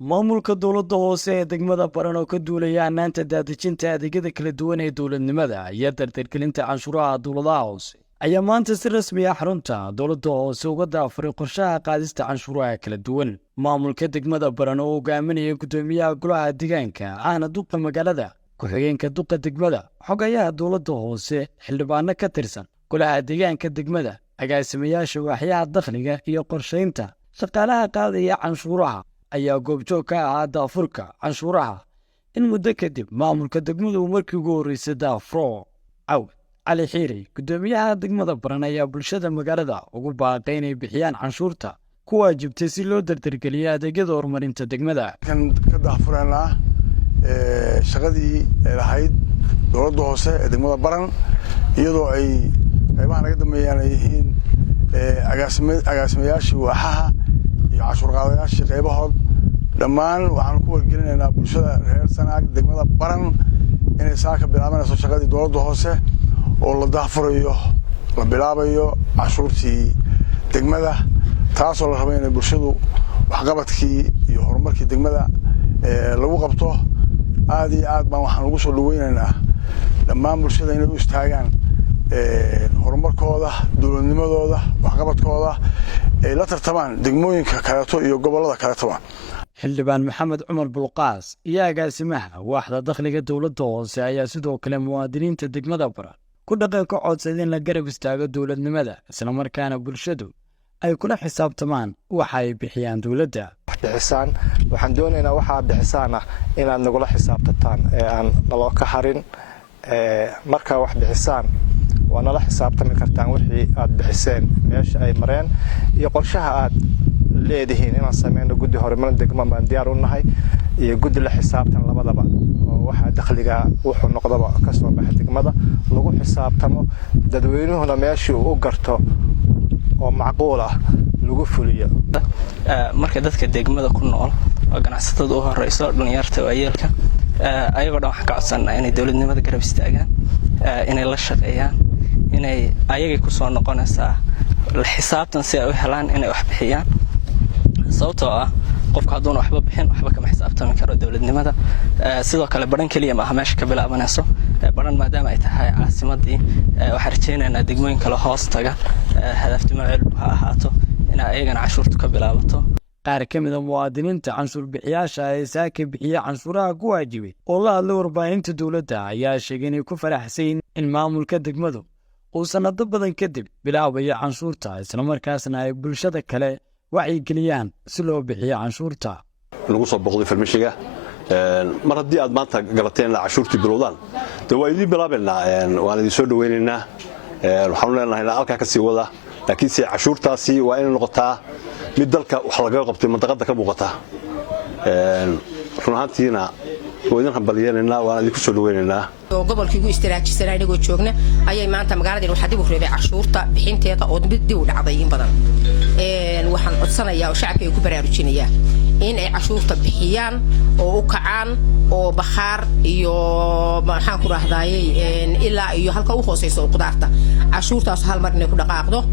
maamulka dowladda hoose ee degmada Baran oo ka duulaya hannaanta daadejinta adeegyada kala duwan ee dowladnimada iyo dardargelinta canshuuraha dowladaha hoose ayaa maanta si rasmi ah xarunta dowladda hoose uga daafuray qorshaha qaadista canshuuraha kala duwan. Maamulka degmada Baran oo hogaaminaya gudoomiyaha golaha deegaanka ahna duqa magaalada, ku-xigeenka duqa degmada, xogayaha dowladda hoose, xildhibaano ka tirsan golaha deegaanka degmada, agaasimayaasha waaxyaha dakhliga iyo qorshaynta, shaqaalaha qaadaya canshuuraha ayaa goobjoog ka ahaa daafurka canshuuraha. In muddo kadib maamulka degmadu markii ugu horreysay daafuro. Cawd Cali Xiiri, gudoomiyaha degmada Baran, ayaa bulshada magaalada ugu baaqay inay bixiyaan canshuurta ku waajibtay si loo dardargeliyo adeegyada horumarinta degmada. Kan ka daafurana shaqadii lahayd dowladda hoose ee degmada Baran, iyadoo ay qaybaha naga dambeeyaan yihiin agaasimayaashii waaxaha iyo canshuur qaadayaashii qaybahood. Dhammaan waxaan ku wargelinaynaa bulshada reer Sanaag degmada Baran inay saaka bilaabanayso shaqadii dowladda hoose oo la daafurayo, la bilaabayo canshuurtii degmada, taasoo la rabo inay bulshadu waxqabadkii iyo horumarkii degmada lagu qabto. aad iyo aad baan waxaan ugu soo dhaweynaynaa dhammaan bulshada inay u istaagaan horumarkooda, dowladnimadooda, waxqabadkooda, ay la tartamaan degmooyinka kaleeto iyo gobollada kaleeto. Xildhibaan Maxamed Cumar Bulqaas iyo agaasimaha waaxda dakhliga dowladda hoose ayaa sidoo kale muwaadiniinta degmada Baran ku dhaqan ka codsaday in la garab istaago dowladnimada, isla markaana bulshadu ay kula xisaabtamaan waxa ay bixiyaan dowladda. waxaan doonaynaa waxa bixisaan inaad nagula xisaabtataan aan naloo ka harin. marka wax bixisaan waa nala xisaabtami kartaan wixii aad bixiseen, meesha ay mareen iyo qorshaha aad leedihiin inaan sameeyno. guddi horumarin degmo baan diyaar u nahay iyo guddi la xisaabtan labadaba, oo waxa dakhliga wuxuu noqdaba ka soo baxay degmada lagu xisaabtamo, dadweynuhuna meeshii uu garto oo macquul ah lagu fuliyo. marka dadka degmada ku nool oo ganacsatada u horeyso, dhalinyarta waayeelka, ayagoo dhan waxaan ka codsanaa inay dowladnimada garab istaagaan, inay la shaqeeyaan, inay ayagay ku soo noqonaysaa la xisaabtan si ay u helaan inay wax bixiyaan. sababtoo ah qofka hadduuna waxba bixin waxba kama xisaabtami karo dowladnimada. sidoo kale Baran keliya maaha meesha ka bilaabanayso. Baran maadaama ay tahay caasimadii, waxaan rajaynaynaa degmooyin kale hoos taga, hadaftimo cilbu ha ahaato, inay ayagana canshuurtu ka bilaabato. qaar ka mid ah muwaadiniinta canshuur bixiyaasha ee saaka bixiya canshuuraha ku waajibay oo la hadlay warbaahinta dowladda ayaa sheegay inay ku faraxsan in maamulka degmadu uu sanado badan kadib bilaabayo canshuurta, isla markaasna ay bulshada kale wacyigeliyaan si loo bixiyo canshuurta. lagu soo boqday farmashiga mar haddii aad maanta galateen canshuurtii bilowdaan de waa idin bilaabaynaa, waan idin soo dhaweynaynaa. waxaan leenahay halkaa ka sii wada, laakiin si canshuurtaasi waa inay noqotaa mid dalka wax laga qabtay mantaqada ka muuqata. run ahaantiina waa idin hambalyeelaynaa, waan idinku soo dhaweynaynaa. gobolkii ugu istiraatijisanaa inagoo joogna ayay maanta magaaladeen waxaa dib u reebay canshuurta bixinteeda oo dib u dhacday in badan. waxaan codsanayaa oo shacabka ay ku baraarujinayaa in ay canshuurta bixiyaan oo u kacaan oo bakhaar iyo maxaan ku raahdaayay ilaa iyo halka u hooseyso qudaarta canshuurtaas hal mar inay ku dhaqaaqdo.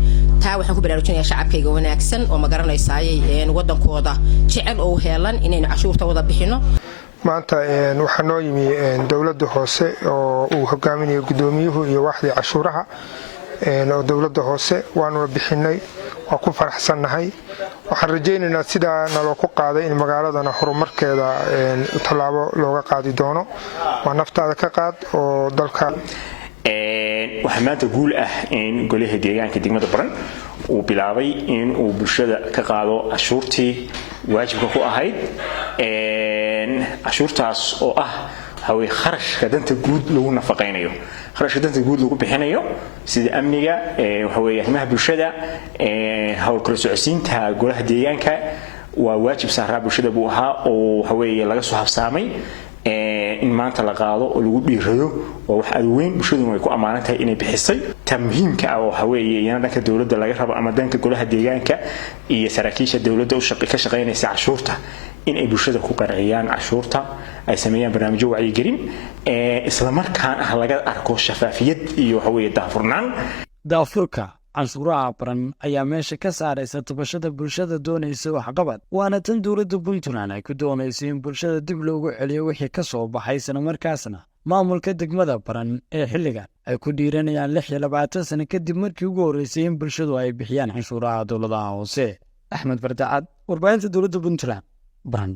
taa waxaan ku baraarujinayaa shacabkayga wanaagsan oo ma garanaysayay wadankooda jecel oo heelan inaynu canshuurta wada bixino. maanta waxaa noo yimi dowladda hoose oo uu hogaaminayo gudoomiyuhu iyo waaxdii canshuuraha oo dowladda hoose waanuna bixinay, waa ku faraxsannahay. waxaan rajaynaynaa sidaa naloo ku qaaday in magaaladana horumarkeeda tallaabo looga qaadi doono. waa naftaada ka qaad oo dalka. waxaa maanta guul ah in golaha deegaanka degmada Baran uu bilaabay in uu bulshada ka qaado canshuurtii waajibka ku ahayd. canshuurtaas oo ah haway kharashka danta guud lagu nafaqeynayo, kharashka danta guud lagu bixinayo sida amniga, waxa weeye arrimaha bulshada, hawl kala socodsiinta golaha deegaanka. waa waajib saaraa bulshada buu ahaa oo waxa weeye laga soo habsaamay. in maanta la qaado oo lagu dhiirado waa wax aad weyn, bulshaduna way ku amaanan tahay inay bixisay. ta muhiimka ah waxa weeye in dhanka dowladda laga rabo ama dhanka golaha deegaanka iyo saraakiisha dowladda ka shaqeynaysa canshuurta in ay bulshada ku qaraciyaan canshuurta, ay sameeyaan barnaamijyo wacyigelin, isla markaana laga arko shafaafiyad iyo waxa weeye daafurnaan. daafurka canshuuraha baran ayaa meesha ka saaraysa tabashada bulshada doonaysa waxqabad waana tan dowladda puntland ay ku doonaysay in bulshada dib loogu celiyo wixii ka soo baxay islamarkaasna maamulka degmada baran ee xilligan ay ku dhiiranayaan 26 sano kadib markii ugu horreysay in bulshadu ay bixiyaan canshuuraha dowladaha hoose. Axmed Bardacad, warbaahinta dowladda Puntland, Baran.